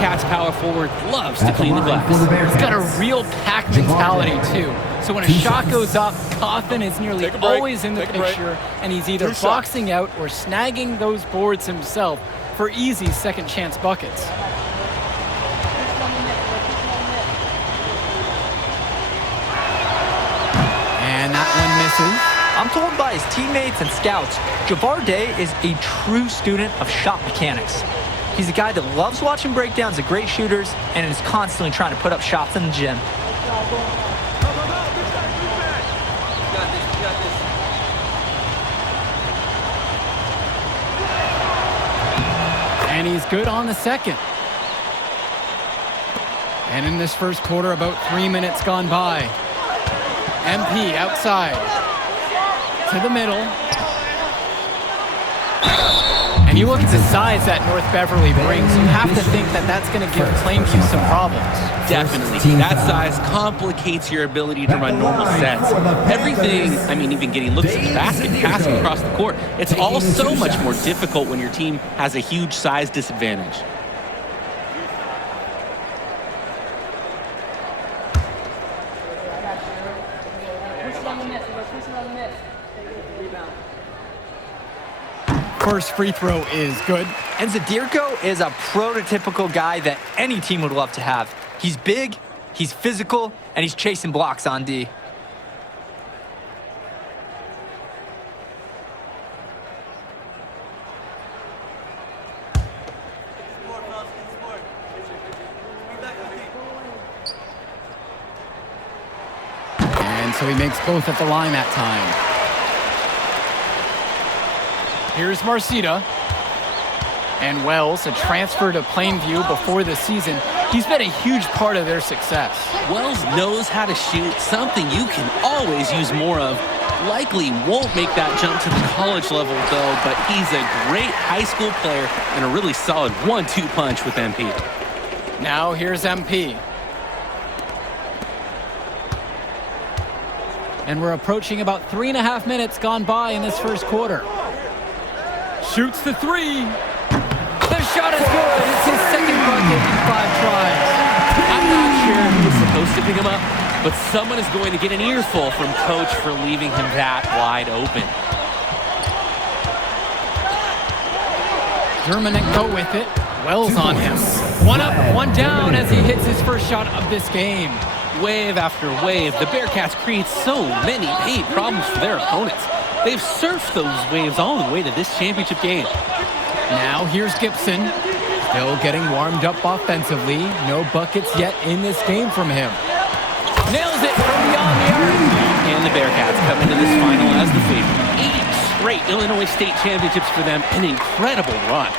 Bearcats power forward loves to clean the glass. He's got a real pack mentality, too. So when a shot goes up, Coffin is nearly always in the picture, and he's either boxing out or snagging those boards himself for easy second-chance buckets. And that one misses. I'm told by his teammates and scouts, Javar Day is a true student of shot mechanics. He's a guy that loves watching breakdowns of great shooters and is constantly trying to put up shots in the gym. And he's good on the second. And in this first quarter, about 3 minutes gone by. MP outside. To the middle. And you look at the size that North Beverly brings, you have to think that that's going to give Plainview some problems. Definitely. That size complicates your ability to run normal sets. Everything, I mean, even getting looks at the basket, passing across the court, it's all so much more difficult when your team has a huge size disadvantage. First free throw is good. And Zadirko is a prototypical guy that any team would love to have. He's big, he's physical, and he's chasing blocks on D. And so he makes both at the line that time. Here's Marcita. And Wells, a transfer to Plainview before the season. He's been a huge part of their success. Wells knows how to shoot, something you can always use more of. Likely won't make that jump to the college level, though, but he's a great high school player and a really solid 1-2 punch with MP. Now here's MP. And we're approaching about 3.5 minutes gone by in this first quarter. Shoots the three. The shot is good. It's his second bucket in 5 tries. I'm not sure who was supposed to pick him up, but someone is going to get an earful from coach for leaving him that wide open. Germanenko with it. Wells on him. One up, one down as he hits his first shot of this game. Wave after wave, the Bearcats create so many paint problems for their opponents. They've surfed those waves all the way to this championship game. Now here's Gibson. Still getting warmed up offensively. No buckets yet in this game from him. Nails it from beyond the arc. And the Bearcats come into this final as the favorite. 8 straight Illinois State championships for them. An incredible run.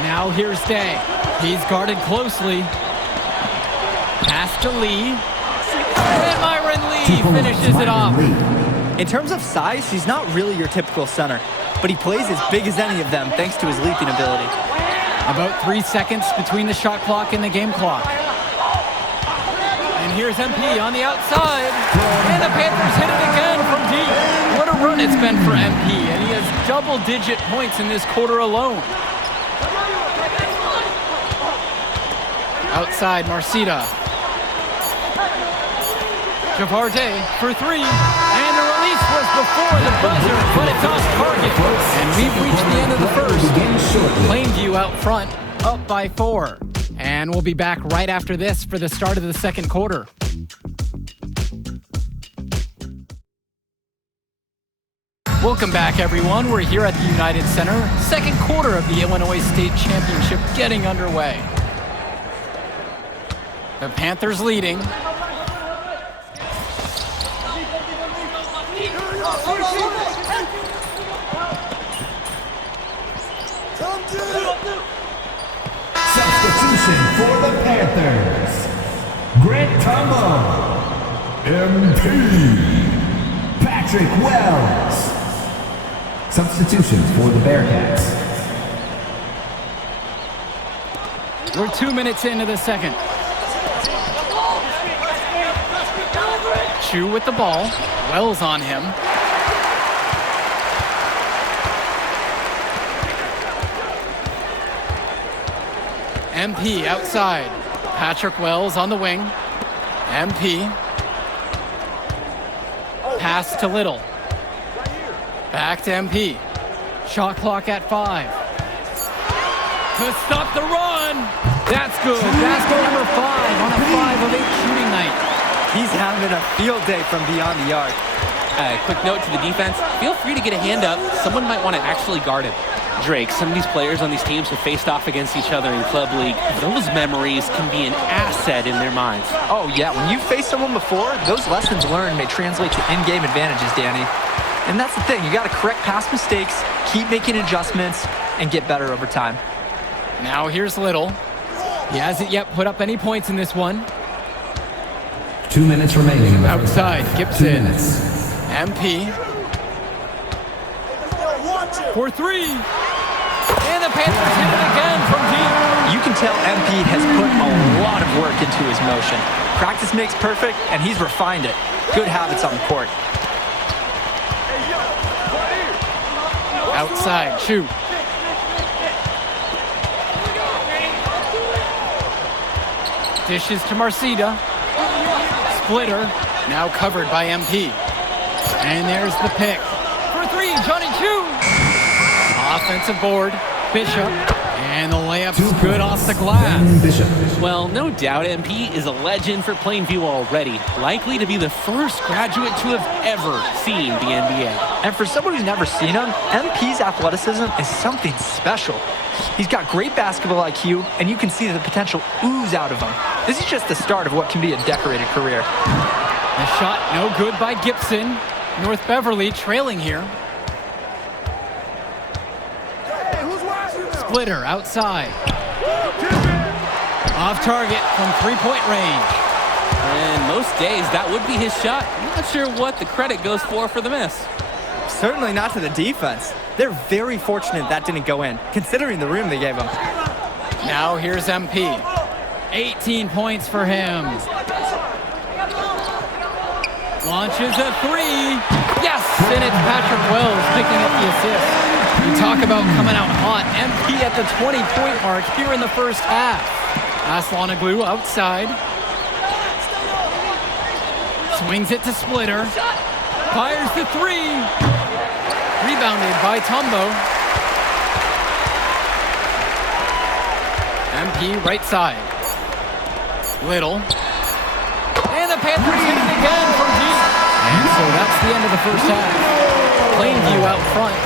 Now here's Day. He's guarded closely. Pass to Lee. And Myron Lee finishes it off. In terms of size, he's not really your typical center, but he plays as big as any of them thanks to his leaping ability. About 3 seconds between the shot clock and the game clock. And here's MP on the outside. And the Panthers hit it again from deep. What a run it's been for MP, and he has double-digit points in this quarter alone. Outside, Marcita. Javar Day for 3. And the release was before the buzzer, but it's off target. And we've reached the end of the first. Plainview out front, up by 4. And we'll be back right after this for the start of the second quarter. Welcome back, everyone. We're here at the United Center. Second quarter of the Illinois State Championship getting underway. The Panthers leading. Substitution for the Panthers. Grant Tumbo. MP. Patrick Wells. Substitutions for the Bearcats. We're 2 minutes into the second. Chu with the ball. Wells on him. MP outside. Patrick Wells on the wing. MP. Pass to Little. Back to MP. Shot clock at 5. To stop the run. That's good. Basket number 5 on a 5 of 8 shooting night. He's having a field day from beyond the arc. Quick note to the defense, feel free to get a hand up. Someone might want to actually guard him. Drake, some of these players on these teams have faced off against each other in Club League. Those memories can be an asset in their minds. Oh, yeah. When you've faced someone before, those lessons learned may translate to in-game advantages, Danny. And that's the thing. You got to correct past mistakes, keep making adjustments, and get better over time. Now here's Little. He hasn't yet put up any points in this one. 2 minutes remaining in the Outside, first half. Gibson. 2 minutes. MP. For 3. And the Panthers hit it again from deep. You can tell MP has put a lot of work into his motion. Practice makes perfect, and he's refined it. Good habits on the court. Outside, shoot. Dishes to Marcida. Splitter, now covered by MP. And there's the pick. For 3, Johnny Chu. Offensive board, Bishop. And the layup's good off the glass. Bishop. Well, no doubt MP is a legend for Plainview already. Likely to be the first graduate to have ever seen the NBA. And for someone who's never seen him, MP's athleticism is something special. He's got great basketball IQ, and you can see the potential ooze out of him. This is just the start of what can be a decorated career. The shot no good by Gibson. North Beverly trailing here. Splitter outside. Off target from three-point range. And most days, that would be his shot. I'm not sure what the credit goes for the miss. Certainly not to the defense. They're very fortunate that didn't go in, considering the room they gave him. Now here's MP. 18 points for him. Launches a 3. Yes, and it's Patrick Wells picking up the assist. You talk about coming out hot. MP at the 20-point mark here in the first half. Aslanoglu outside. Swings it to Splitter. Fires the 3. Rebounded by Tombo. MP right side. Little. And the Panthers hit it again from deep. And so that's the end of the first half. Plainview out front.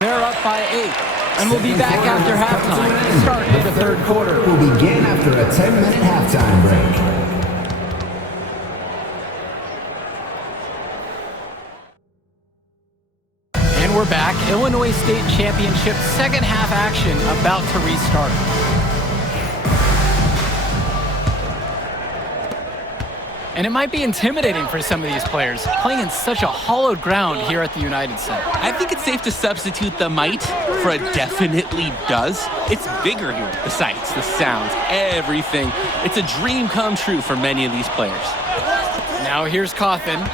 They're up by 8. And we'll be back after halftime to start of the third quarter. Will begin after a 10-minute halftime break. And we're back. Illinois State Championship second half action about to restart. And it might be intimidating for some of these players, playing in such a hollowed ground here at the United Center. I think it's safe to substitute the might for a definitely does. It's bigger here. The sights, the sounds, everything. It's a dream come true for many of these players. Now here's Coffin.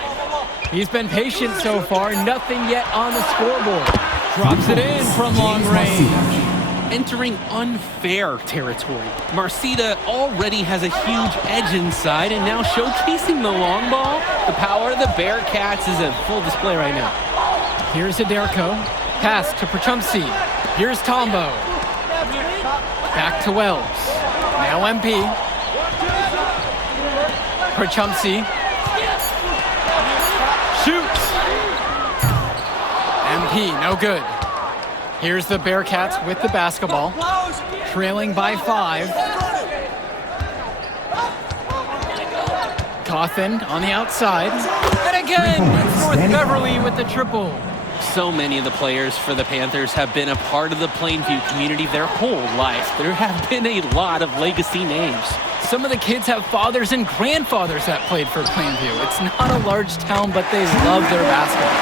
He's been patient so far, nothing yet on the scoreboard. Drops it in from long range. Entering unfair territory. Marcida already has a huge edge inside, and now showcasing the long ball. The power of the Bearcats is a full display right now. Here's Aderko. Pass to Prachumsi. Here's Tombo. Back to Wells. Now MP. Prachumsi. Shoots. MP, no good. Here's the Bearcats with the basketball, trailing by 5. Cawthon on the outside. And again, it's North Beverly with the triple. So many of the players for the Panthers have been a part of the Plainview community their whole life. There have been a lot of legacy names. Some of the kids have fathers and grandfathers that played for Plainview. It's not a large town, but they love their basketball.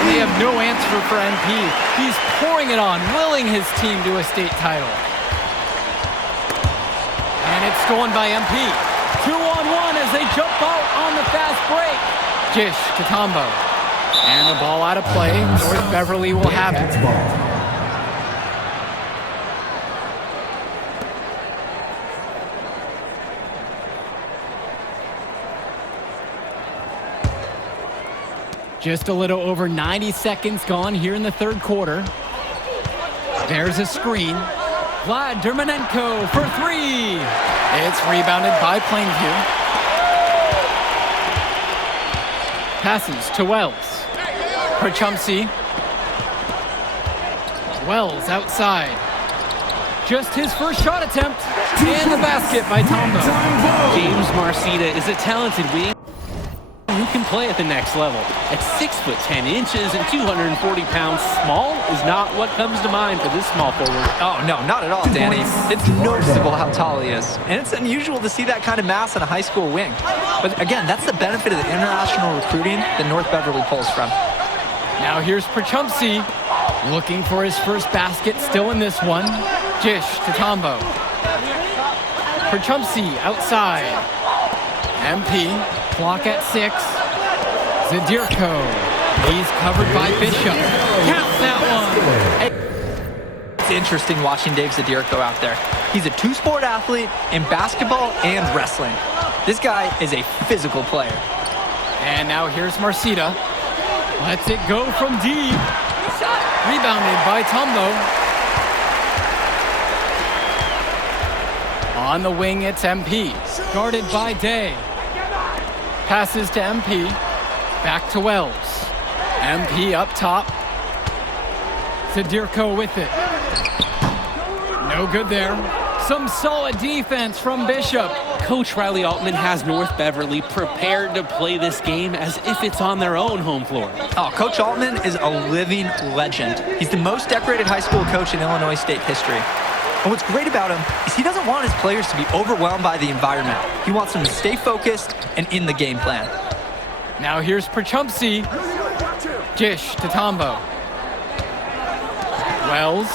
And they have no answer for MP. He's pouring it on, willing his team to a state title. And it's stolen by MP. 2-on-1 as they jump out on the fast break. Jish to Tombo. And the ball out of play. North Beverly will have it. Ball. Just a little over 90 seconds gone here in the third quarter. There's a screen. Vlad Dermanenko for three. It's rebounded by Plainview. Passes to Wells. Perchumsey. Wells outside. Just his first shot attempt. And the basket by Tombo. James Marcita is a talented wing who can play at the next level. At 6'10" and 240 pounds, small is not what comes to mind for this small forward. Oh, no, not at all, Danny. It's noticeable how tall he is. And it's unusual to see that kind of mass on a high school wing. But again, that's the benefit of the international recruiting that North Beverly pulls from. Now here's Perchumsey looking for his first basket, still in this one. Jish to Tombo. Perchumsey outside. MP, clock at 6. Zadirko, he's covered by Bishop. Count that one. It's interesting watching Dave Zadirko out there. He's a two-sport athlete in basketball and wrestling. This guy is a physical player. And now here's Marcita. Lets it go from deep. Rebounded by Tombo. On the wing, it's MP. Guarded by Day. Passes to MP. Back to Wells. MP up top. Zadirko with it. No good there. Some solid defense from Bishop. Coach Riley Altman has North Beverly prepared to play this game as if it's on their own home floor. Oh, Coach Altman is a living legend. He's the most decorated high school coach in Illinois State history. And what's great about him is he doesn't want his players to be overwhelmed by the environment. He wants them to stay focused and in the game plan. Now here's Perchumsey. Jish to Tombo. Wells.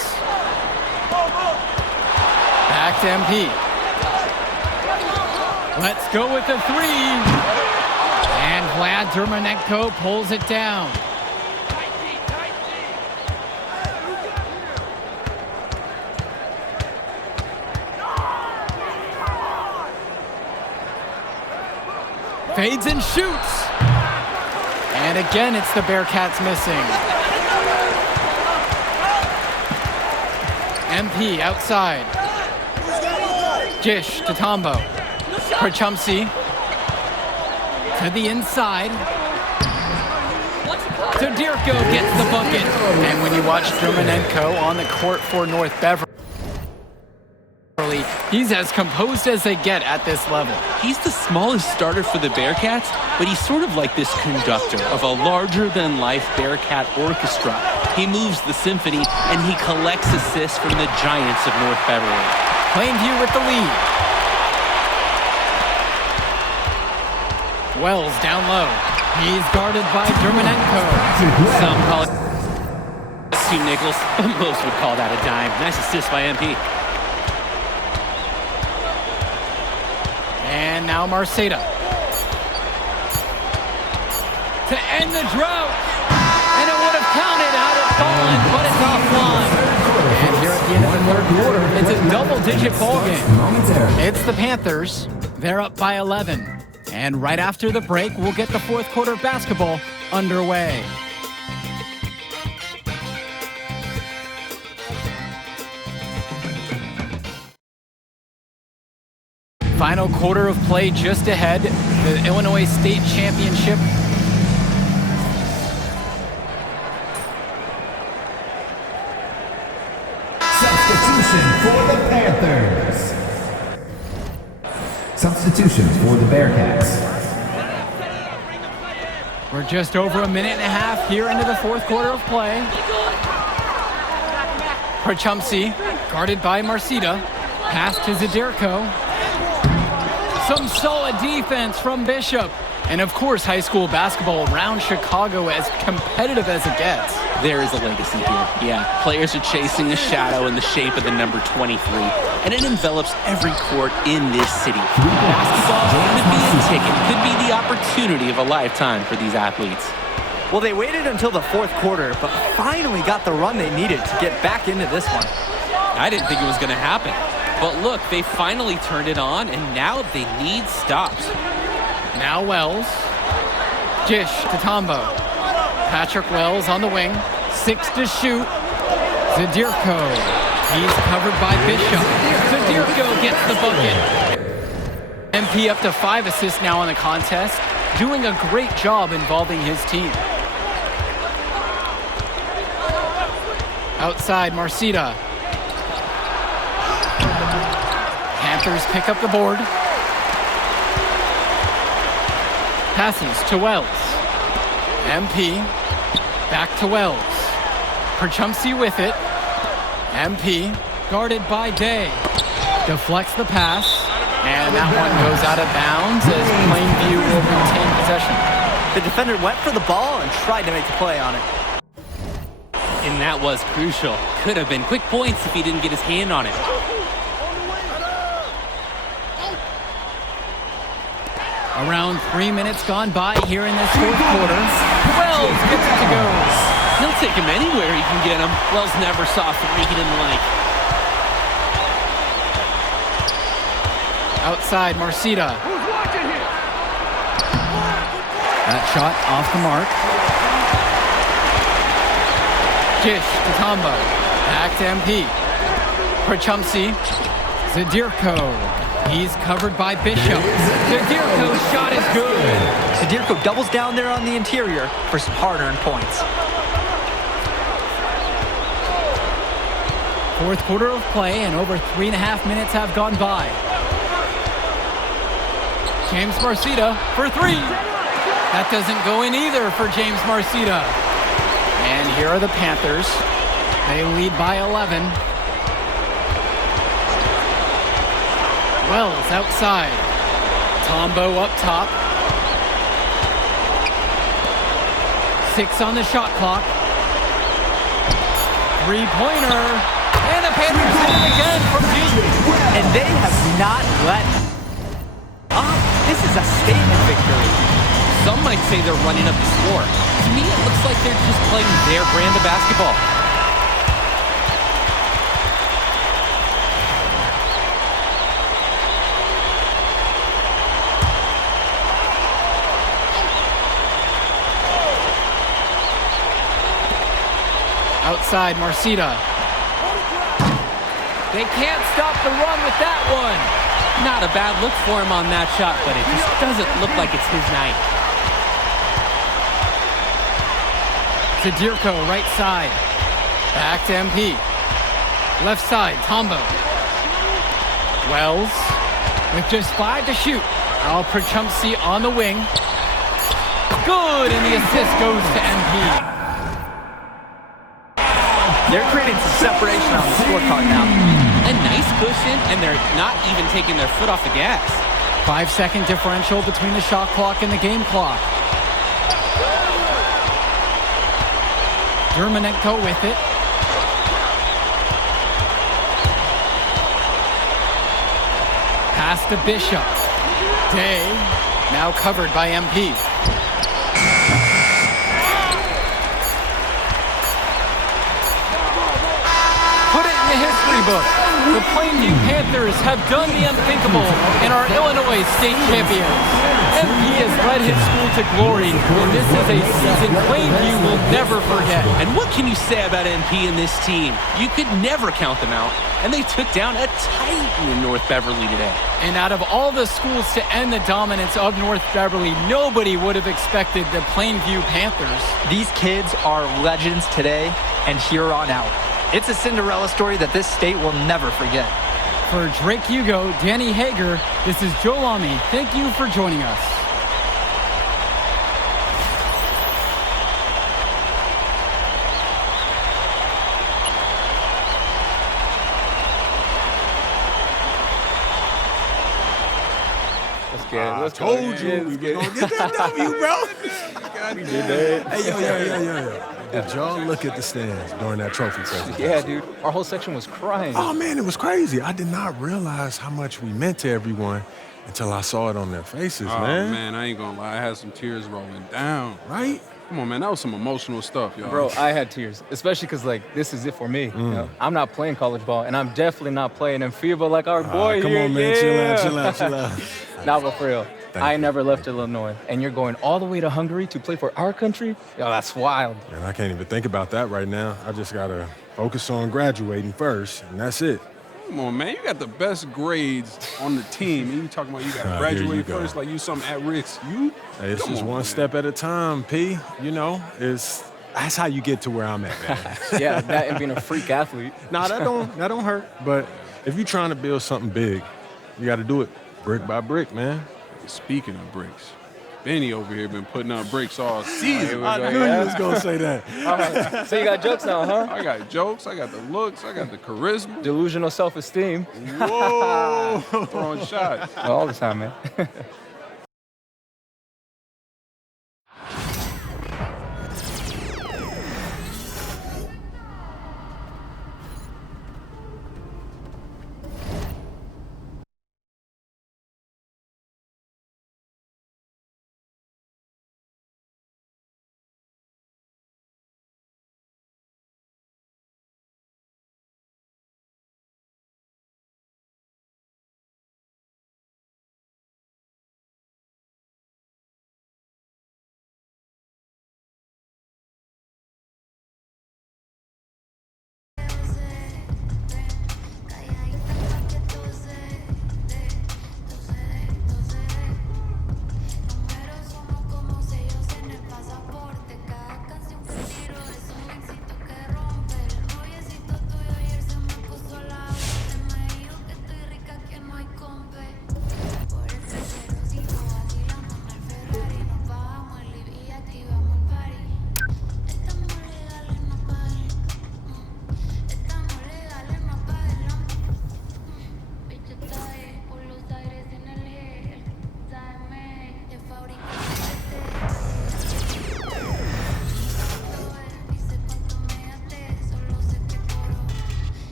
Back to MP. Let's go with the three. And Vlad Dermanenko pulls it down. Fades and shoots. And again, it's the Bearcats missing. MP outside. Jish to Tombo. Perchumsey to the inside. Zadirko gets the bucket. And when you watch Dermanenko on the court for North Beverly, he's as composed as they get at this level. He's the smallest starter for the Bearcats, but he's sort of like this conductor of a larger-than-life Bearcat orchestra. He moves the symphony, and he collects assists from the giants of North Beverly. Plainview with the lead. Wells down low. He's guarded by Dermanenko. Some call it two nickels, but most would call that a dime. Nice assist by MP. And now Marcita. To end the drought. And it would have counted had it fallen, but it's offline. And here at the end of the third quarter, it's a double-digit ball game. It's the Panthers. They're up by 11. And right after the break, we'll get the fourth quarter basketball underway. Final quarter of play just ahead. The Illinois State Championship. Substitution for the Panthers. Substitution for the Bearcats. We're just over a minute and a half here into the fourth quarter of play. Perchumsey, guarded by Marcita. Pass to Zadirko. Some solid defense from Bishop. And of course, high school basketball around Chicago as competitive as it gets. There is a legacy here. Yeah, players are chasing a shadow in the shape of the number 23, and it envelops every court in this city. Basketball could be a ticket, could be the opportunity of a lifetime for these athletes. Well, they waited until the fourth quarter, but finally got the run they needed to get back into this one. I didn't think it was going to happen. But look, they finally turned it on, and now they need stops. Now Wells. Dish to Tombo. Patrick Wells on the wing. 6 to shoot. Zadirko. He's covered by Bishop. Zadirko gets the bucket. MP up to 5 assists now in the contest, doing a great job involving his team. Outside, Marcita. Panthers pick up the board. Passes to Wells. MP. Back to Wells. Perchumsey with it. MP. Guarded by Day. Deflects the pass. And that one goes out of bounds as Plainview will retain possession. The defender went for the ball and tried to make the play on it. And that was crucial. Could have been quick points if he didn't get his hand on it. Around 3 minutes gone by here in this fourth quarter. Wells gets it to go. He'll take him anywhere he can get him. Wells never saw three he didn't like. Outside, Marcita. That shot off the mark. Dish to Tombo. Back to MP. Perchumsey. Zadirko. He's covered by Bishop. Zadirko's shot is good. Zadirko doubles down there on the interior for some hard-earned points. Fourth quarter of play and over 3.5 minutes have gone by. James Marcita for 3. That doesn't go in either for James Marcita. And here are the Panthers. They lead by 11. Wells outside. Tombo up top. 6 on the shot clock. Three-pointer. And the Panthers hit it again from deep. And they have not let up. This is a statement victory. Some might say they're running up the score. To me, it looks like they're just playing their brand of basketball. Outside, Marcita. They can't stop the run with that one. Not a bad look for him on that shot, but it just doesn't look like it's his night. Zadirko, right side. Back to MP. Left side, Tombo. Wells with just 5 to shoot. Al Perchumsey on the wing. Good, and the assist goes to MP. They're creating some separation on the scorecard now. A nice cushion, and they're not even taking their foot off the gas. 5-second differential between the shot clock and the game clock. Dermanenko with it. Pass to Bishop. Day, now covered by MP. Put it in the history book. The Plainview Panthers have done the unthinkable and are Illinois state champions. MP has led his school to glory, and this is a season Plainview will never forget. And what can you say about MP and this team? You could never count them out, and they took down a Titan in North Beverly today. And out of all the schools to end the dominance of North Beverly, nobody would have expected the Plainview Panthers. These kids are legends today and here on out. It's a Cinderella story that this state will never forget. For Drake Hugo, Danny Hager, this is Joe Lamy. Thank you for joining us. I told you we were gonna get that W, bro. We did that. Hey, yo. Did y'all look at the stands during that trophy presentation? Yeah, dude. Our whole section was crying. Oh, man, it was crazy. I did not realize how much we meant to everyone until I saw it on their faces, man. Oh, man, I ain't gonna lie. I had some tears rolling down. Right? Come on, man. That was some emotional stuff, y'all. Bro, I had tears, especially because, like, this is it for me. You know? I'm not playing college ball, and I'm definitely not playing in FIBA like our boy come here. on, man. Yeah. Chill out. Nah, but for real, I you. never left Illinois, and you're going all the way to Hungary to play for our country? Yo, that's wild. Man, I can't even think about that right now. I just got to focus on graduating first, and that's it. Come on, man. You got the best grades on the team, and you talking about you got to graduate first like you some at-risk youth? Hey, it's just one step at a time, P. You know, that's how you get to where I'm at, man. Yeah, that and being a freak athlete. Nah, that don't hurt. But if you're trying to build something big, you got to do it brick by brick, man. Speaking of bricks, Benny over here been putting up bricks all season. I knew you was going to say that. All right, so you got jokes now, huh? I got jokes, I got the looks, I got the charisma. Delusional self-esteem. Whoa! Throwing shots. All the time, man.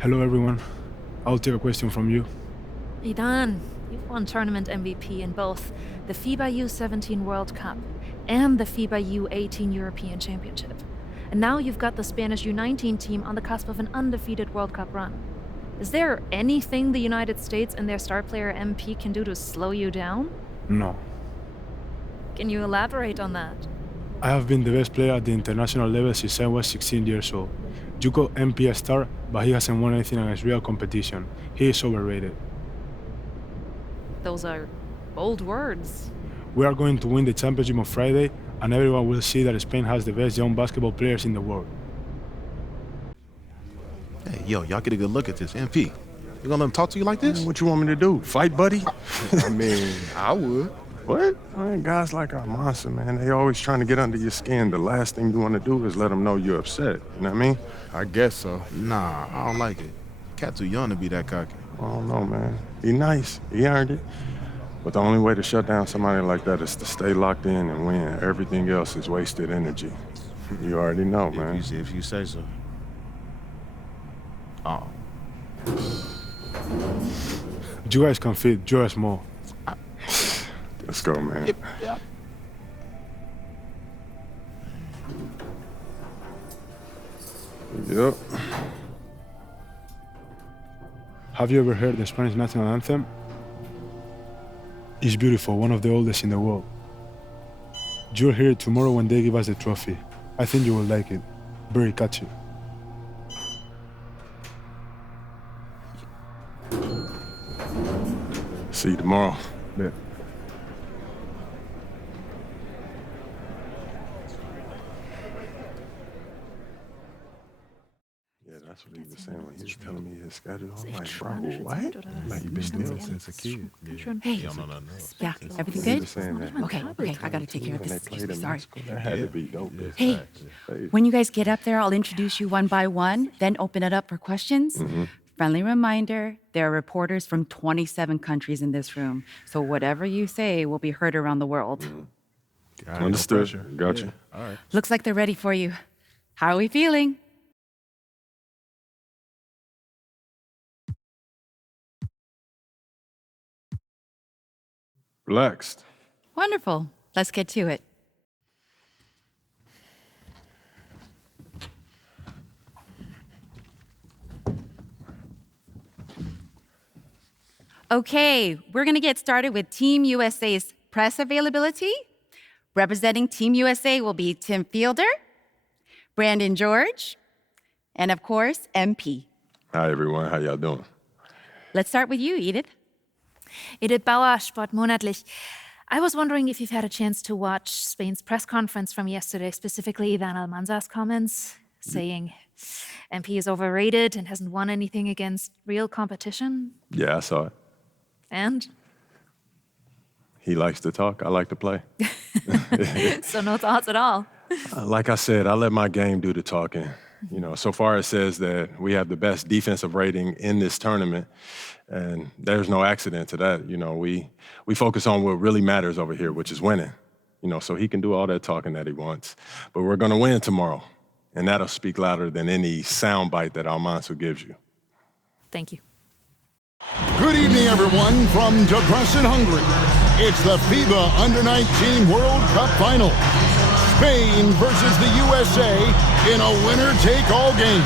Hello, everyone. I'll take a question from you. Idan, you've won tournament MVP in both the FIBA U17 World Cup and the FIBA U18 European Championship. And now you've got the Spanish U19 team on the cusp of an undefeated World Cup run. Is there anything the United States and their star player MP can do to slow you down? No. Can you elaborate on that? I have been the best player at the international level since I was 16 years old. You call MP a star, but he hasn't won anything against real competition. He is overrated. Those are bold words. We are going to win the championship on Friday, and everyone will see that Spain has the best young basketball players in the world. Hey, yo, y'all get a good look at this. MP, you gonna let him talk to you like this? What you want me to do? Fight, buddy? I mean, I would. What? Man, guys like our monster, man, they always trying to get under your skin. The last thing you want to do is let them know you're upset. You know what I mean? I guess so. Nah, I don't like it. Cat too young to be that cocky. I don't know, man. He nice. He earned it. But the only way to shut down somebody like that is to stay locked in and win. Everything else is wasted energy. You already know, man. If you say so. Oh. You guys can fit, you're small. Let's go, man. Yep. Yep. Have you ever heard the Spanish national anthem? It's beautiful, one of the oldest in the world. You'll hear it tomorrow when they give us the trophy. I think you will like it. Very catchy. See you tomorrow. Yeah. Yeah, that's what he was saying when he was telling me his at it. I'm like, bro, what? Like, you been still since a kid. Hey. Yeah, everything good? That. Okay, I gotta take care of this. Excuse me, sorry. That had to be dope. Hey, when you guys get up there, I'll introduce you one by one, then open it up for questions. Friendly reminder, there are reporters from 27 countries in this room, so whatever you say will be heard around the world. Understood. Gotcha. All right. Looks like they're ready for you. How are we feeling? Relaxed. Wonderful. Let's get to it. Okay, we're going to get started with Team USA's press availability. Representing Team USA will be Tim Fielder, Brandon George, and of course, MP. Hi, everyone. How y'all doing? Let's start with you, Edith. Edith Bauer, Sport Monatlich. I was wondering if you've had a chance to watch Spain's press conference from yesterday, specifically Ivan Almanza's comments saying MP is overrated and hasn't won anything against real competition. Yeah, I saw it. And? He likes to talk. I like to play. So no thoughts at all? Like I said, I let my game do the talking. You know, so far it says that we have the best defensive rating in this tournament, and there's no accident to that. You know, we focus on what really matters over here, which is winning. You know, so he can do all that talking that he wants. But we're going to win tomorrow, and that'll speak louder than any soundbite that Almanza gives you. Thank you. Good evening, everyone, from Debrecen, Hungary. It's the FIBA Under-19 World Cup Final. Spain versus the USA in a winner-take-all game.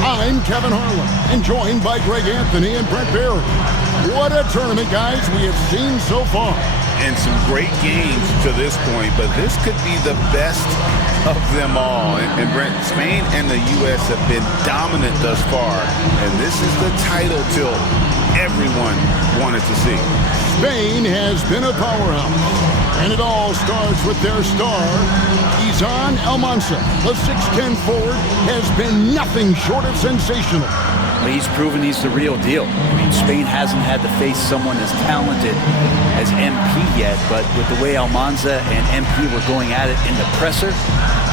I'm Kevin Harlan, and joined by Greg Anthony and Brent Barry. What a tournament, guys, we have seen so far. And some great games to this point, but this could be the best of them all. And Brent, Spain and the U.S. have been dominant thus far, and this is the title tilt everyone wanted to see. Spain has been a powerhouse, and it all starts with their star, Ivan Almanza. The 6'10 forward has been nothing short of sensational. Well, he's proven he's the real deal. I mean, Spain hasn't had to face someone as talented as MP yet, but with the way Almanza and MP were going at it in the presser,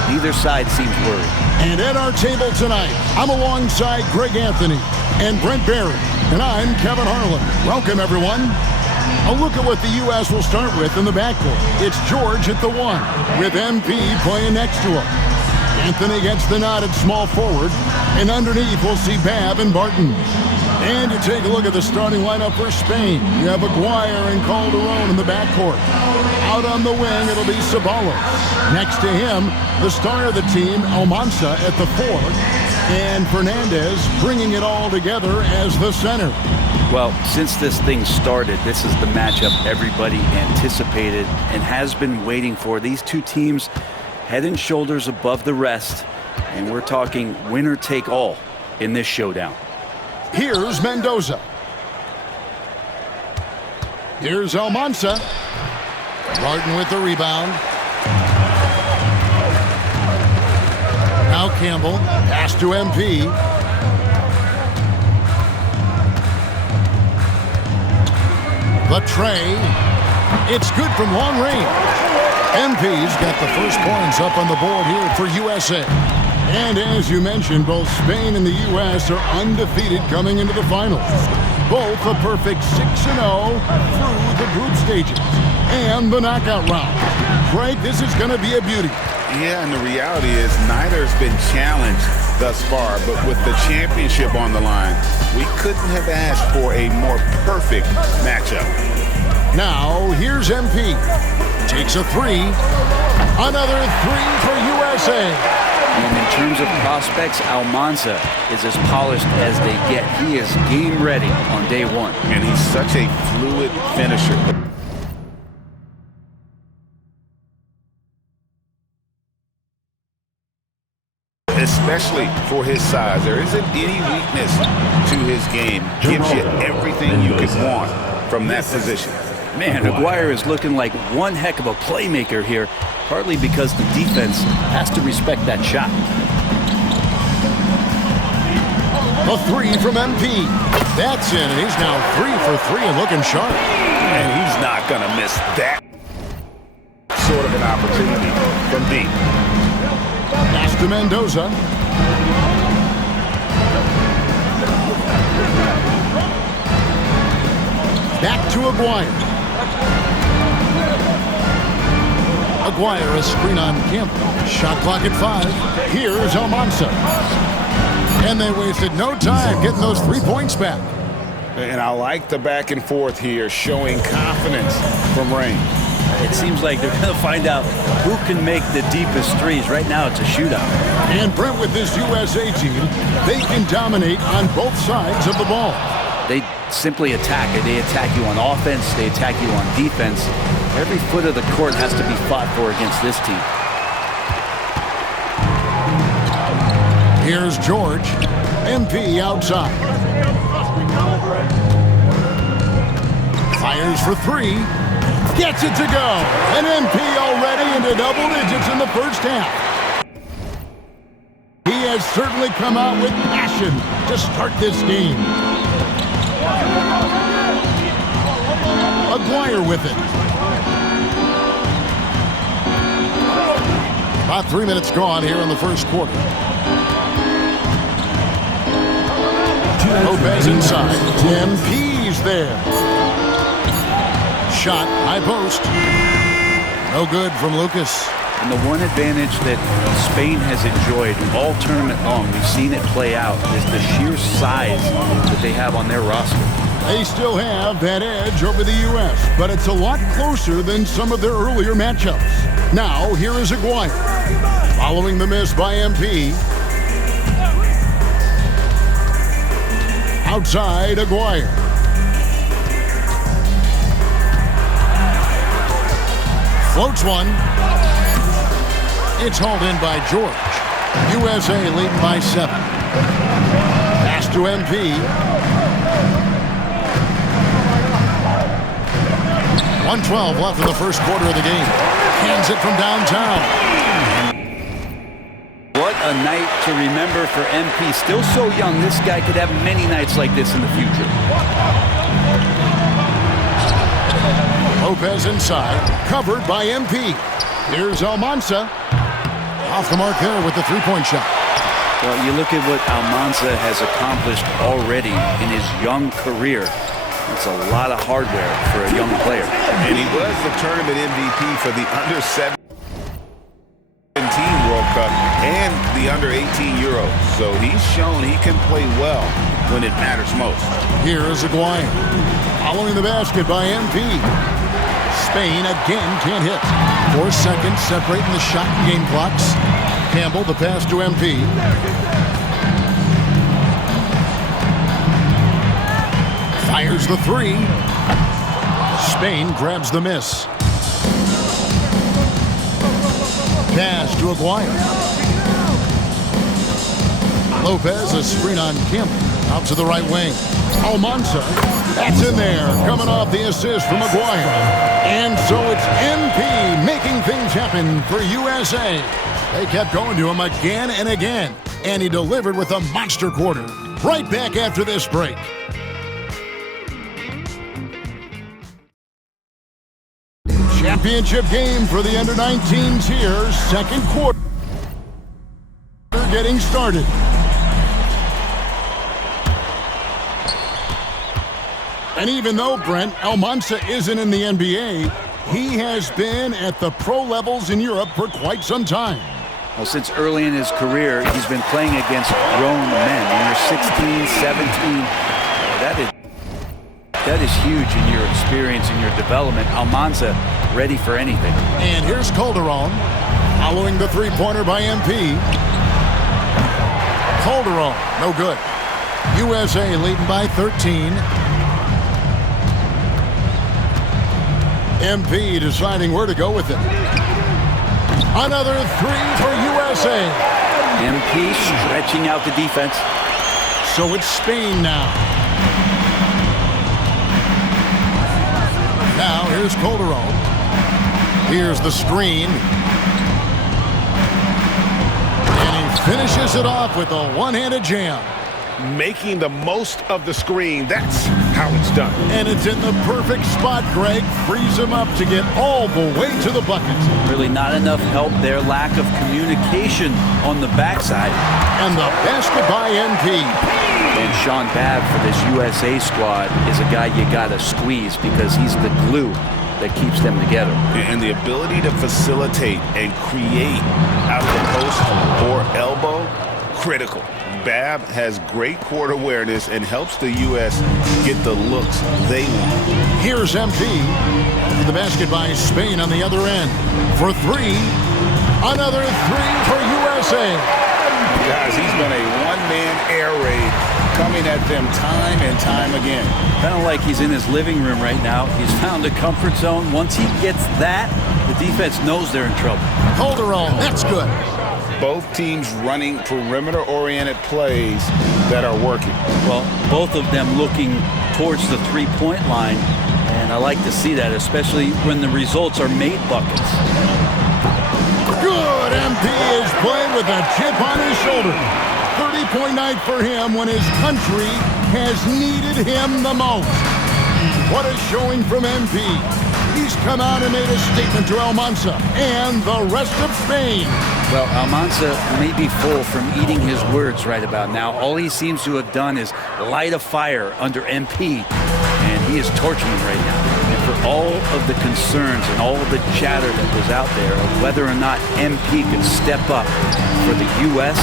neither side seems worried. And at our table tonight, I'm alongside Greg Anthony and Brent Barry, and I'm Kevin Harlan. Welcome, everyone. A look at what the U.S. will start with in the backcourt. It's George at the 1, with MP playing next to him. Anthony gets the nod at small forward, and underneath we'll see Babb and Barton. And you take a look at the starting lineup for Spain. You have Aguirre and Calderon in the backcourt. Out on the wing, it'll be Ceballos. Next to him, the star of the team, Almanza at the 4, and Fernandez bringing it all together as the center. Well, since this thing started, this is the matchup everybody anticipated and has been waiting for. These two teams head and shoulders above the rest, and we're talking winner take all in this showdown. Here's Mendoza. Here's Almanza. Barton with the rebound. Now Campbell, pass to MP. The tray. It's good from long range. MP's got the first points up on the board here for USA. And as you mentioned, both Spain and the U.S. are undefeated coming into the finals. Both a perfect 6-0 through the group stages and the knockout round. Greg, this is going to be a beauty. Yeah, and the reality is neither has been challenged thus far, but with the championship on the line, we couldn't have asked for a more perfect matchup. Now, here's MP. Takes a 3. Another 3 for USA. And in terms of prospects, Almanza is as polished as they get. He is game ready on day one. And he's such a fluid finisher. Especially for his size. There isn't any weakness to his game. Gives you everything you could want from that position. Man, Aguirre is looking like one heck of a playmaker here, partly because the defense has to respect that shot. The three from MP. That's in, and he's now 3 for 3 and looking sharp. And he's not going to miss that sort of an opportunity from deep. Pass to Mendoza. Back to Aguirre. Aguirre, a screen on Campbell. Shot clock at 5. Here's Almanza. And they wasted no time getting those 3 points back. And I like the back and forth here, showing confidence from Rain. It seems like they're going to find out who can make the deepest threes. Right now, it's a shootout. And Brent, with this USA team, they can dominate on both sides of the ball. They simply attack it. They attack you on offense. They attack you on defense. Every foot of the court has to be fought for against this team. Here's George. MP outside. Fires for 3. Gets it to go. And MP already into double digits in the first half. He has certainly come out with passion to start this game. Aguirre with it. About 3 minutes gone here in the first quarter. Lopez inside. MP's there. Shot, high post. No good from Lucas. And the one advantage that Spain has enjoyed all tournament long, we've seen it play out, is the sheer size that they have on their roster. They still have that edge over the U.S., but it's a lot closer than some of their earlier matchups. Now, here is Aguirre. Following the miss by MP. Outside, Aguirre. Floats one. It's hauled in by George. USA leading by 7. Pass to MP. 1:12 left in the first quarter of the game. Hands it from downtown. What a night to remember for MP. Still so young, this guy could have many nights like this in the future. Lopez inside, covered by MP. Here's Almanza. Off the mark there with the three-point shot. Well, you look at what Almanza has accomplished already in his young career. It's a lot of hardware for a young player. And he was the tournament MVP for the under-17 World Cup and the under-18 Euro. So he's shown he can play well when it matters most. Here is Aguirre. Following the basket by MP. Spain again can't hit. 4 seconds separating the shot and game clocks. Campbell, the pass to MP. Fires the 3. Spain grabs the miss. Pass to Aguirre. Lopez, a screen on Campbell. Out to the right wing. Almanza. That's in there. Coming off the assist from Aguirre. And so it's MP making things happen for USA. They kept going to him again and again. And he delivered with a monster quarter. Right back after this break. Championship game for the under-19s here. Second quarter getting started. And even though, Brent, Almanza isn't in the NBA, he has been at the pro levels in Europe for quite some time. Well, since early in his career, he's been playing against grown men. When you're 16, 17, that is huge in your experience and your development. Almanza ready for anything. And here's Calderon, following the three-pointer by MP. Calderon, no good. USA leading by 13. MP deciding where to go with it. Another 3 for USA. MP stretching out the defense. So it's Spain now. Now here's Calderon. Here's the screen. And he finishes it off with a one-handed jam. making the most of the screen. That's how it's done. And it's in the perfect spot, Greg. Frees him up to get all the way to the bucket. Really not enough help there. Lack of communication on the backside. And the basket by NP. And Sean Babb for this USA squad is a guy you got to squeeze because he's the glue that keeps them together. And the ability to facilitate and create out of the post or elbow, critical. Babb has great court awareness and helps the U.S. get the looks they want. Here's MP. The basket by Spain on the other end. For three. Another three for USA. Guys, he's been a one-man air raid coming at them time and time again. Kind of like he's in his living room right now. He's found a comfort zone. Once he gets that, the defense knows they're in trouble. Hold her on. That's good. Both teams running perimeter-oriented plays that are working. Well, both of them looking towards the three-point line, and I like to see that, especially when the results are made buckets. Good. MP is playing with a chip on his shoulder. 30-point night for him when his country has needed him the most. What a showing from MP. He's come out and made a statement to Almanza and the rest of Spain. Well, Almanza may be full from eating his words right about now. All he seems to have done is light a fire under MP, and he is torching him right now. And for all of the concerns and all of the chatter that was out there of whether or not MP could step up for the U.S.,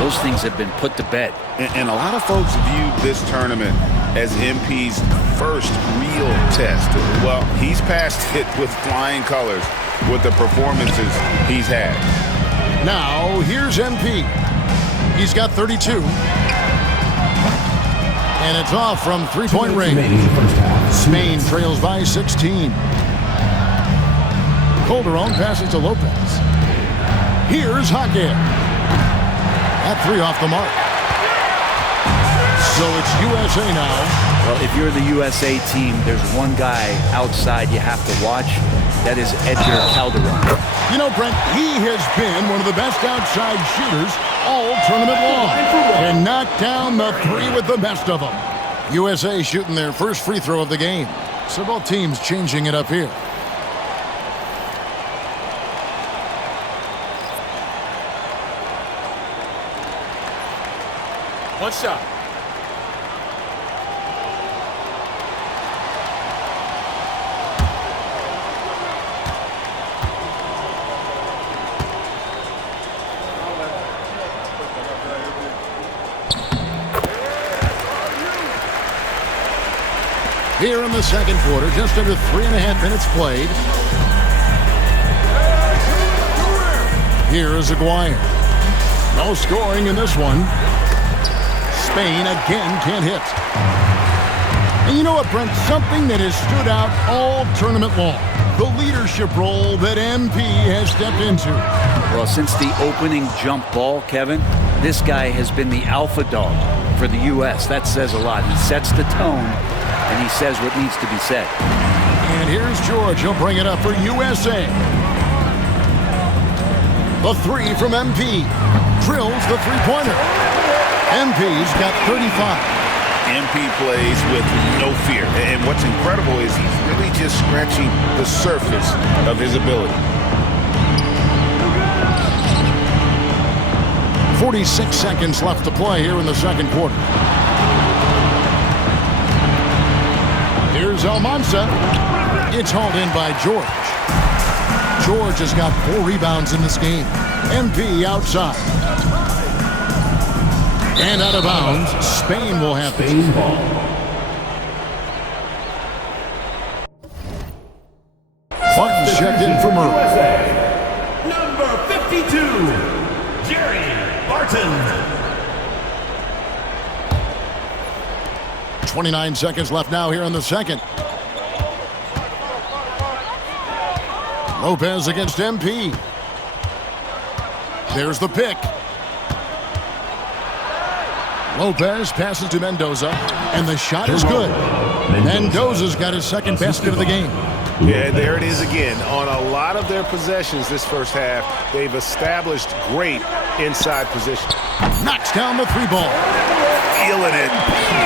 those things have been put to bed. And a lot of folks view this tournament as MP's first real test. Well, he's passed it with flying colors with the performances he's had. Now, here's MP. He's got 32. And it's off from three-point range. Spain trails by 16. Calderon passes to Lopez. Here's Jaque. That three off the mark. So it's USA now. Well, if you're the USA team, there's one guy outside you have to watch. That is Edgar Calderon. You know, Brent, he has been one of the best outside shooters all tournament long. And knocked down the three with the best of them. USA shooting their first free throw of the game. So both teams changing it up here. One shot. Here in the second quarter, just under 3.5 minutes played. Here is Aguirre. No scoring in this one. Spain again can't hit. And you know what, Brent? Something that has stood out all tournament long. The leadership role that MP has stepped into. Well, since the opening jump ball, Kevin, this guy has been the alpha dog for the U.S. That says a lot. He sets the tone, and he says what needs to be said. And here's George. He'll bring it up for USA. The three from MP. Drills the three-pointer. MP's got 35. MP plays with no fear. And what's incredible is he's really just scratching the surface of his ability. 46 seconds left to play here in the second quarter. Here's Almanza. It's hauled in by George. George has got 4 rebounds in this game. MP outside. And out of bounds, Spain will have it. Buttons checked in for Murray. Number 52, Jerry Barton. 29 seconds left now here in the second. Lopez against MP. There's the pick. Lopez passes to Mendoza, and the shot is good. Mendoza's got his second basket of the game. Yeah, there it is again. On a lot of their possessions this first half, they've established great inside position. Knocks down the three ball. feeling it.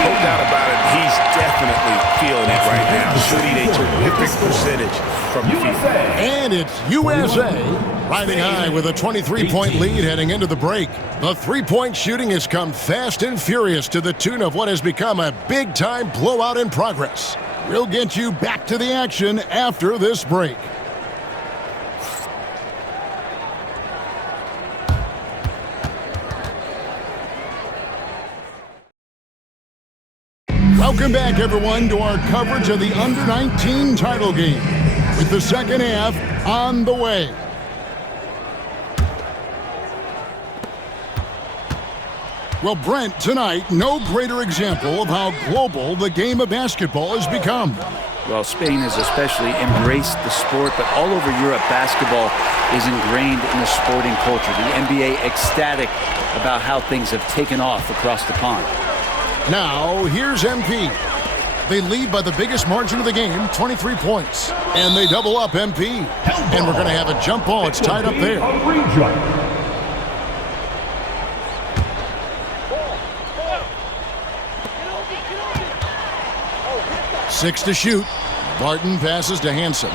No doubt about it. He's definitely feeling it right now. Shooting a terrific percentage from the field. And it's USA riding high with a 23-point lead heading into the break. The three-point shooting has come fast and furious to the tune of what has become a big-time blowout in progress. We'll get you back to the action after this break. Welcome back, everyone, to our coverage of the Under-19 title game, with the second half on the way. Well, Brent, tonight, no greater example of how global the game of basketball has become. Well, Spain has especially embraced the sport, but all over Europe, basketball is ingrained in the sporting culture. The NBA ecstatic about how things have taken off across the pond. Now, here's MP. They lead by the biggest margin of the game, 23 points. And they double up MP. And we're going to have a jump ball. It's tied up there. 6 to shoot. Barton passes to Hansen.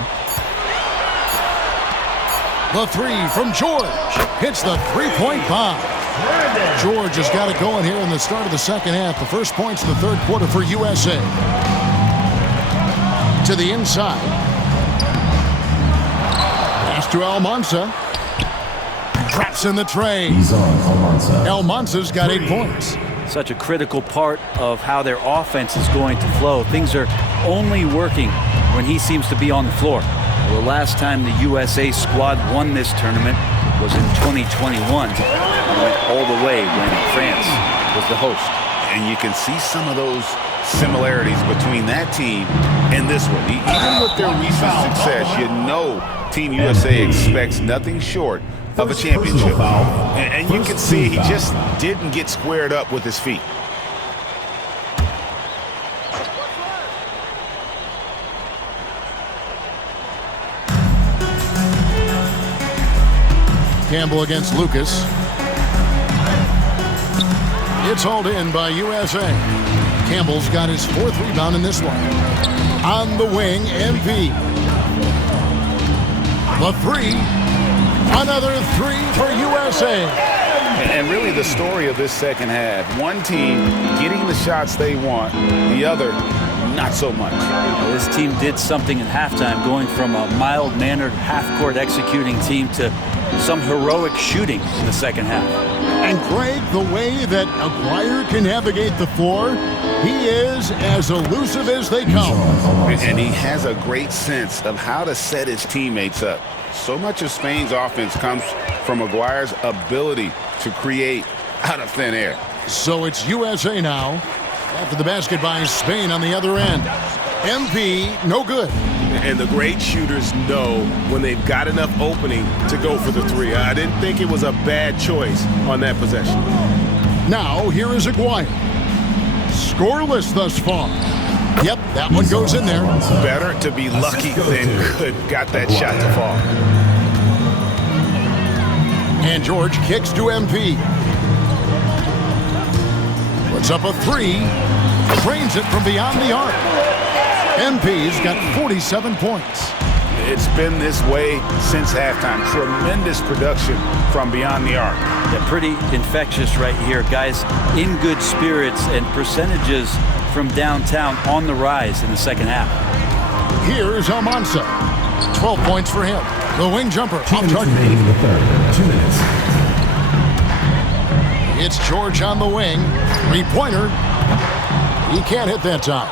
The three from George. Hits the three-point bomb. George has got it going here in the start of the second half. The first points in the third quarter for USA. To the inside. Pass to Almanza. Drops in the tray. Almanza's got 8 points. Such a critical part of how their offense is going to flow. Things are only working when he seems to be on the floor. Well, the last time the USA squad won this tournament was in 2021. It went all the way when France was the host. And you can see some of those similarities between that team and this one. Even with their recent success, you know Team USA expects nothing short of a championship. And you can see he just didn't get squared up with his feet. Campbell against Lucas. It's hauled in by USA. Campbell's got his 4th rebound in this one. On the wing, MP. The three. Another three for USA. And really the story of this second half. One team getting the shots they want, the other not so much. Well, this team did something at halftime, going from a mild-mannered half-court executing team to some heroic shooting in the second half. And Greg, the way that Aguirre can navigate the floor, he is as elusive as they come. And he has a great sense of how to set his teammates up. So much of Spain's offense comes from Aguirre's ability to create out of thin air. So it's USA now. After the basket by Spain on the other end. MP, no good. And the great shooters know when they've got enough opening to go for the three. I didn't think it was a bad choice on that possession. Now, here is Aguirre. Scoreless thus far. Yep, that one goes in there. Better to be lucky than good. Got that shot to fall. And George kicks to MP. Puts up a three. Drains it from beyond the arc. MP's got 47 points. It's been this way since halftime. Tremendous production from beyond the arc. Yeah, pretty infectious right here. Guys in good spirits and percentages from downtown on the rise in the second half. Here's Almanza. 12 points for him. The wing jumper. Off target. Remaining in the third. 2 minutes. It's George on the wing. Three-pointer. He can't hit that time.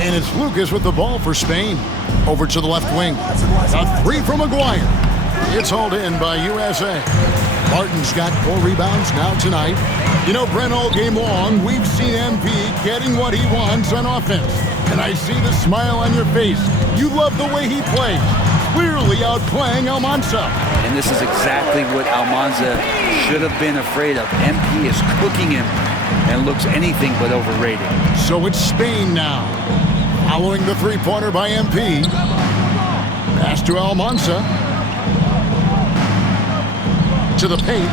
And it's Lucas with the ball for Spain. Over to the left wing. A three from Aguirre. It's hauled in by USA. Martin's got 4 rebounds now tonight. You know, Brent, all game long, we've seen MP getting what he wants on offense. And I see the smile on your face. You love the way he plays. Clearly outplaying Almanza. And this is exactly what Almanza should have been afraid of. MP is cooking him and looks anything but overrated. So it's Spain now. Following the three-pointer by MP. Pass to Almanza. To the paint.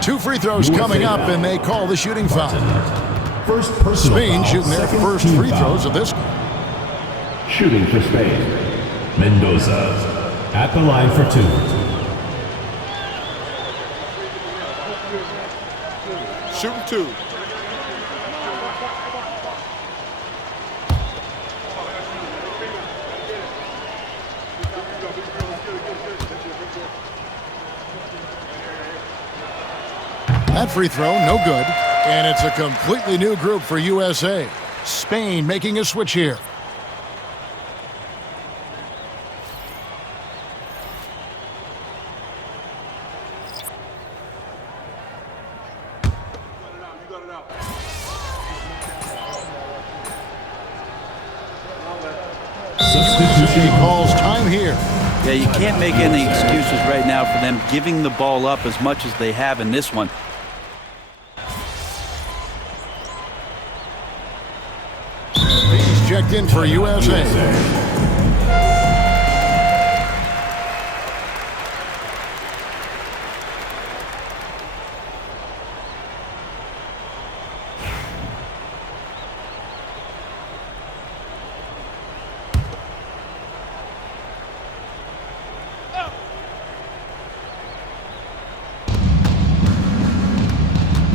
2 free throws coming up, and they call the shooting foul. First personal Spain foul, shooting their second first team free foul. throws of this game. Shooting for Spain, Mendoza at the line for 2. Shooting 2. That free throw, no good. And it's a completely new group for USA. Spain making a switch here. USA calls time here. Yeah, you can't make any excuses right now for them giving the ball up as much as they have in this one. He's checked in for USA.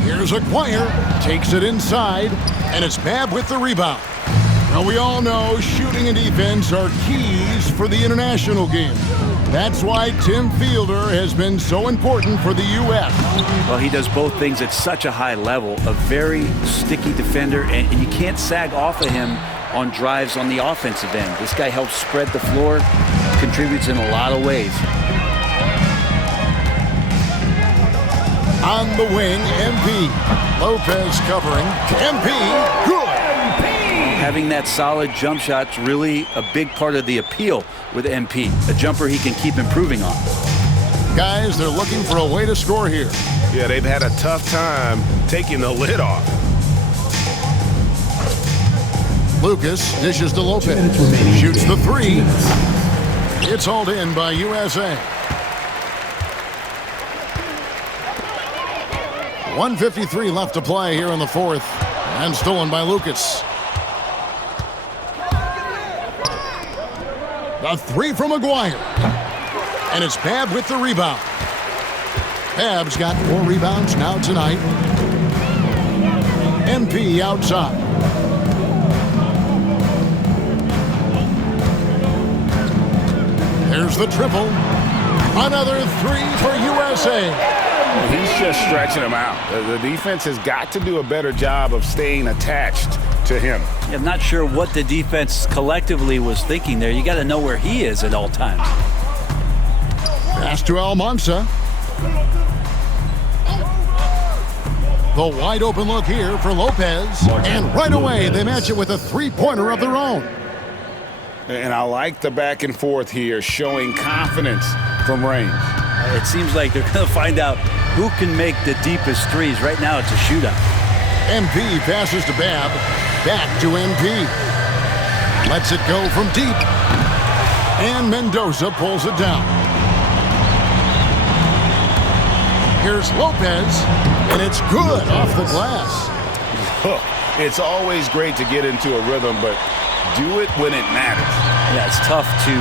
Here's Aguirre, takes it inside, and it's Babb with the rebound. Now we all know shooting and defense are keys for the international game. That's why Tim Fielder has been so important for the U.S. Well, he does both things at such a high level. A very sticky defender, and you can't sag off of him on drives on the offensive end. This guy helps spread the floor, contributes in a lot of ways. On the wing, MP. Lopez covering. MP, good. Having that solid jump shot's really a big part of the appeal with MP. A jumper he can keep improving on. Guys, they're looking for a way to score here. Yeah, they've had a tough time taking the lid off. Lucas dishes to Lopez. Shoots the 3. It's hauled in by USA. 1:53 left to play here in the fourth. And stolen by Lucas. The 3 from Aguirre. And it's Babb with the rebound. Babb's got 4 rebounds now tonight. MP outside. There's the triple. Another 3 for USA. He's just stretching him out. The defense has got to do a better job of staying attached to him. I'm not sure what the defense collectively was thinking there. You got to know where he is at all times. Pass to Almanza. The wide open look here for Lopez. And right away, they match it with a 3-pointer of their own. And I like the back and forth here, showing confidence from range. It seems like they're going to find out who can make the deepest threes. Right now, it's a shootout. MP passes to Babb. Back to MP. Lets it go from deep. And Mendoza pulls it down. Here's Lopez. And it's good off the glass. It's always great to get into a rhythm, but do it when it matters. Yeah, it's tough to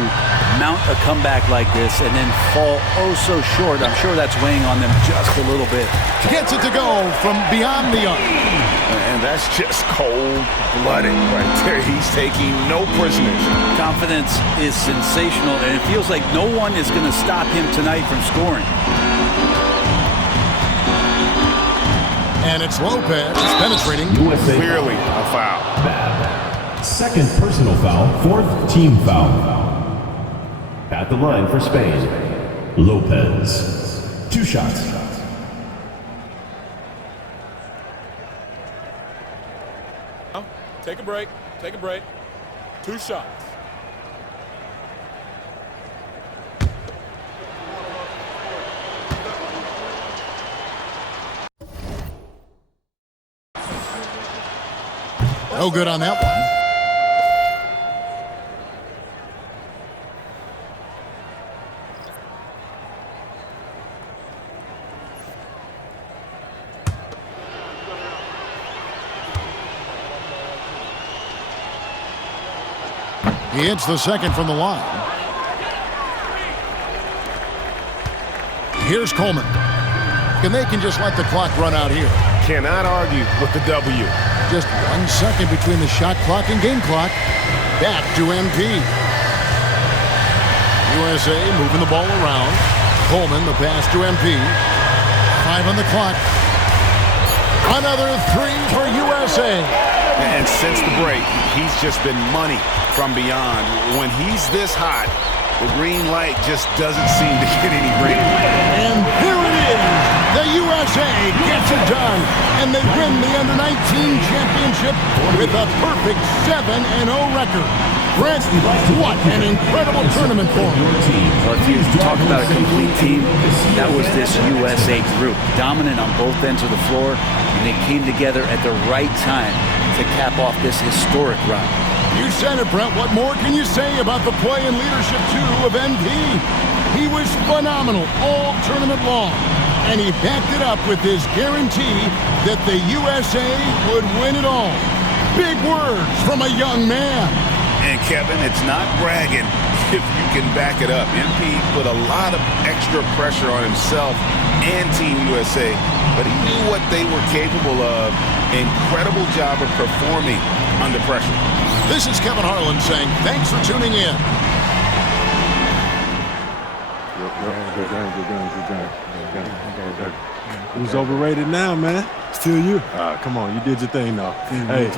mount a comeback like this and then fall oh so short. I'm sure that's weighing on them just a little bit. Gets it to go from beyond the arc. And that's just cold-blooded right there. He's taking no prisoners. Confidence is sensational, and it feels like no one is going to stop him tonight from scoring. And it's Lopez penetrating. USA Clearly a foul. Second personal foul, 4th team foul. At the line for Spain, Lopez. 2 shots. Take a break. Take a break. 2 shots. No good on that one. He hits the second from the line. Here's Coleman. And they can just let the clock run out here. Cannot argue with the W. Just 1 second between the shot clock and game clock. Back to MP. USA moving the ball around. Coleman, the pass to MP. 5 on the clock. Another 3 for USA. And since the break, he's just been money from beyond. When he's this hot, the green light just doesn't seem to get any greener. And there it is. The USA gets it done. And they win the Under-19 championship with a perfect 7-0 record. Brent, what an incredible tournament for them. Well, if you talk about a complete team, that was this USA group. Dominant on both ends of the floor, and they came together at the right time to cap off this historic run. You said it, Brent. What more can you say about the play and leadership, too, of MP? He was phenomenal all tournament long, and he backed it up with his guarantee that the USA would win it all. Big words from a young man. And Kevin, it's not bragging if you can back it up. MP put a lot of extra pressure on himself and Team USA, but he knew what they were capable of. Incredible job of performing under pressure. This is Kevin Harlan saying thanks for tuning in. Good game. Who's overrated now, man? Still you. Come on, you did your thing, though. Hey,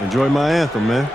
enjoy my anthem, man.